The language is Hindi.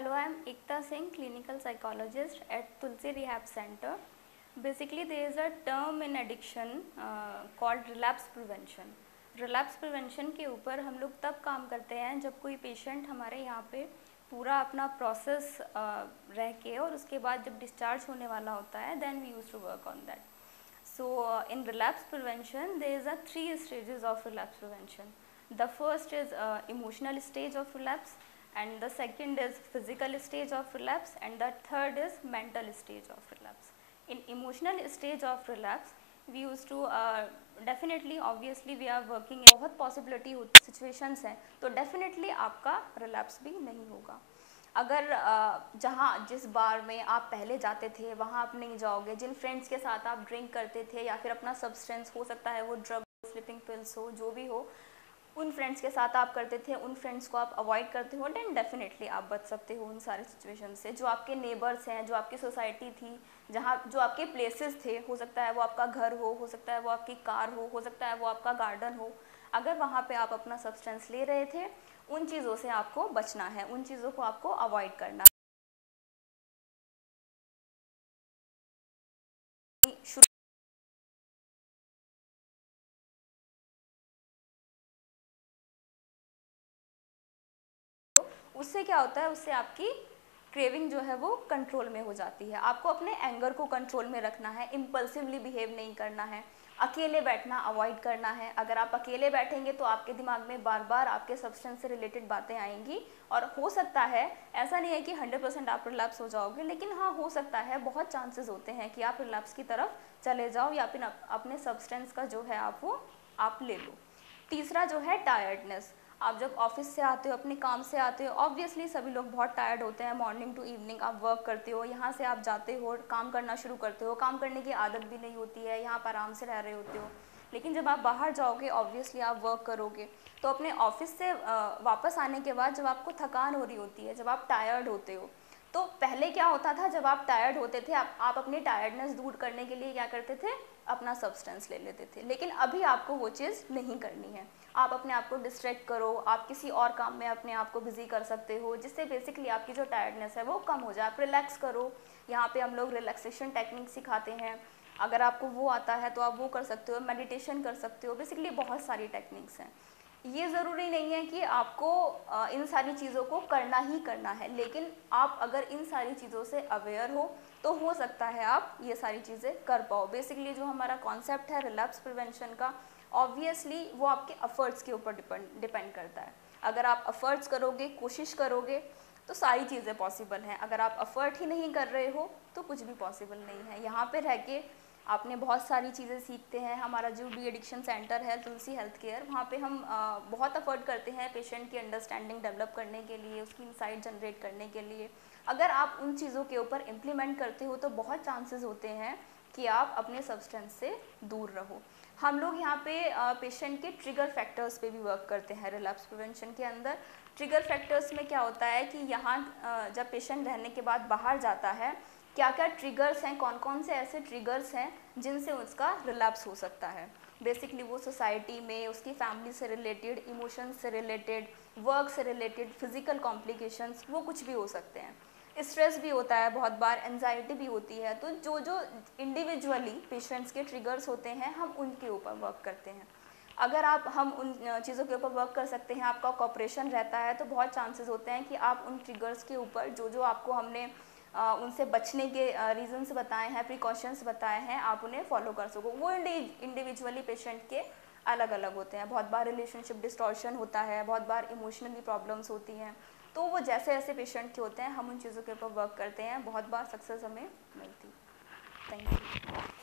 Hello, I am Ekta Singh, clinical psychologist at Tulsi Rehab Center. Basically, there is a term in addiction called relapse prevention. Relapse prevention के ऊपर हम लोग तब काम करते हैं जब कोई पेशेंट हमारे यहाँ पे पूरा अपना प्रोसेस रह के और उसके बाद जब डिस्चार्ज होने वाला होता है, then we use to work on that. So in relapse prevention, there is a 3 stages of relapse prevention. The first is emotional stage of relapse, and the second is physical stage of relapse, and the third is mental stage of relapse. In emotional stage of relapse, we used to definitely, obviously we are working. बहुत possibility situations हैं, तो definitely आपका relapse भी नहीं होगा. अगर जहाँ जिस बार में आप पहले जाते थे वहाँ आप नहीं जाओगे, जिन फ्रेंड्स के साथ आप ड्रिंक करते थे या फिर अपना सब्सटेंस हो सकता है वो ड्रग, स्लीपिंग पिल्स हो, जो भी हो, उन फ्रेंड्स के साथ आप करते थे, उन फ्रेंड्स को आप अवॉइड करते हो, देन डेफिनेटली आप बच सकते हो उन सारे सिचुएशन से. जो आपके नेबर्स हैं, जो आपकी सोसाइटी थी, जहाँ जो आपके प्लेसेस थे, हो सकता है वो आपका घर हो सकता है वो आपकी कार हो सकता है वो आपका गार्डन हो, अगर वहाँ पे आप अपना सब्सटेंस ले रहे थे, उन चीज़ों से आपको बचना है, उन चीज़ों को आपको अवॉइड करना है. उससे क्या होता है, उससे आपकी क्रेविंग जो है वो कंट्रोल में हो जाती है. आपको अपने एंगर को कंट्रोल में रखना है, इम्पल्सिवली बिहेव नहीं करना है, अकेले बैठना अवॉइड करना है. अगर आप अकेले बैठेंगे तो आपके दिमाग में बार बार आपके सब्सटेंस से रिलेटेड बातें आएंगी, और हो सकता है, ऐसा नहीं है कि 100% आप रिलैप्स हो जाओगे, लेकिन हाँ हो सकता है, बहुत चांसेस होते हैं कि आप रिलैप्स की तरफ चले जाओ या फिर अपने सब्सटेंस का जो है आप ले लो. तीसरा जो है टायर्डनेस. आप जब ऑफिस से आते हो, अपने काम से आते हो, ऑब्वियसली सभी लोग बहुत टायर्ड होते हैं. मॉर्निंग टू इवनिंग आप वर्क करते हो, यहाँ से आप जाते हो, काम करना शुरू करते हो, काम करने की आदत भी नहीं होती है, यहाँ पर आराम से रह रहे होते हो. लेकिन जब आप बाहर जाओगे, ऑब्वियसली आप वर्क करोगे, तो अपने ऑफिस से वापस आने के बाद जब आपको थकान हो रही होती है, जब आप टायर्ड होते हो, तो पहले क्या होता था, जब आप टायर्ड होते थे, आप अपनी टायर्डनेस दूर करने के लिए क्या करते थे, अपना सब्सटेंस ले लेते थे. लेकिन अभी आपको वो चीज़ नहीं करनी है. आप अपने आप को डिस्ट्रैक्ट करो, आप किसी और काम में अपने आप को बिजी कर सकते हो, जिससे बेसिकली आपकी जो टायर्डनेस है वो कम हो जाए. आप रिलैक्स करो. यहाँ पे हम लोग रिलैक्सेशन टेक्निक सिखाते हैं, अगर आपको वो आता है तो आप वो कर सकते हो, मेडिटेशन कर सकते हो. बेसिकली बहुत सारी टेक्निक्स हैं. ये ज़रूरी नहीं है कि आपको इन सारी चीज़ों को करना ही करना है, लेकिन आप अगर इन सारी चीज़ों से अवेयर हो तो सकता है आप ये सारी चीज़ें कर पाओ. बेसिकली जो हमारा कॉन्सेप्ट है रिलैप्स प्रिवेंशन का, ऑब्वियसली वो आपके एफर्ट्स के ऊपर डिपेंड करता है. अगर आप एफर्ट्स करोगे, कोशिश करोगे, तो सारी चीज़ें पॉसिबल हैं. अगर आप एफर्ट ही नहीं कर रहे हो तो कुछ भी पॉसिबल नहीं है. यहाँ पे रह के आपने बहुत सारी चीज़ें सीखते हैं. हमारा जो डी एडिक्शन सेंटर है तुलसी हेल्थ केयर, वहाँ पे हम बहुत एफर्ट करते हैं पेशेंट की अंडरस्टैंडिंग डेवलप करने के लिए, उसकी इंसाइट जनरेट करने के लिए. अगर आप उन चीज़ों के ऊपर इम्प्लीमेंट करते हो तो बहुत चांसेस होते हैं कि आप अपने सब्सटेंस से दूर रहो. हम लोग यहाँ पे पेशेंट के ट्रिगर फैक्टर्स पे भी वर्क करते हैं. रिलैप्स प्रिवेंशन के अंदर ट्रिगर फैक्टर्स में क्या होता है कि यहाँ जब पेशेंट रहने के बाद बाहर जाता है, क्या क्या ट्रिगर्स हैं, कौन कौन से ऐसे ट्रिगर्स हैं जिनसे उसका रिलैप्स हो सकता है. बेसिकली वो सोसाइटी में, उसकी फैमिली से रिलेटेड, इमोशंस से रिलेटेड, वर्क से रिलेटेड, फिजिकल कॉम्प्लिकेशंस, वो कुछ भी हो सकते हैं. स्ट्रेस भी होता है, बहुत बार एंजाइटी भी होती है. तो जो जो इंडिविजुअली पेशेंट्स के ट्रिगर्स होते हैं, हम उनके ऊपर वर्क करते हैं. अगर हम उन चीज़ों के ऊपर वर्क कर सकते हैं, आपका कॉपरेशन रहता है, तो बहुत चांसेस होते हैं कि आप उन ट्रिगर्स के ऊपर जो जो आपको हमने उनसे बचने के रीजंस बताए हैं, प्रिकॉशंस बताए हैं, आप उन्हें फॉलो कर सको. वो इंडिविजुअली पेशेंट के अलग अलग होते हैं. बहुत बार रिलेशनशिप डिस्टॉर्शन होता है, बहुत बार इमोशनली प्रॉब्लम्स होती हैं. तो वो जैसे ऐसे पेशेंट के होते हैं, हम उन चीज़ों के ऊपर वर्क करते हैं, बहुत बार सक्सेस हमें मिलती है. Thank you.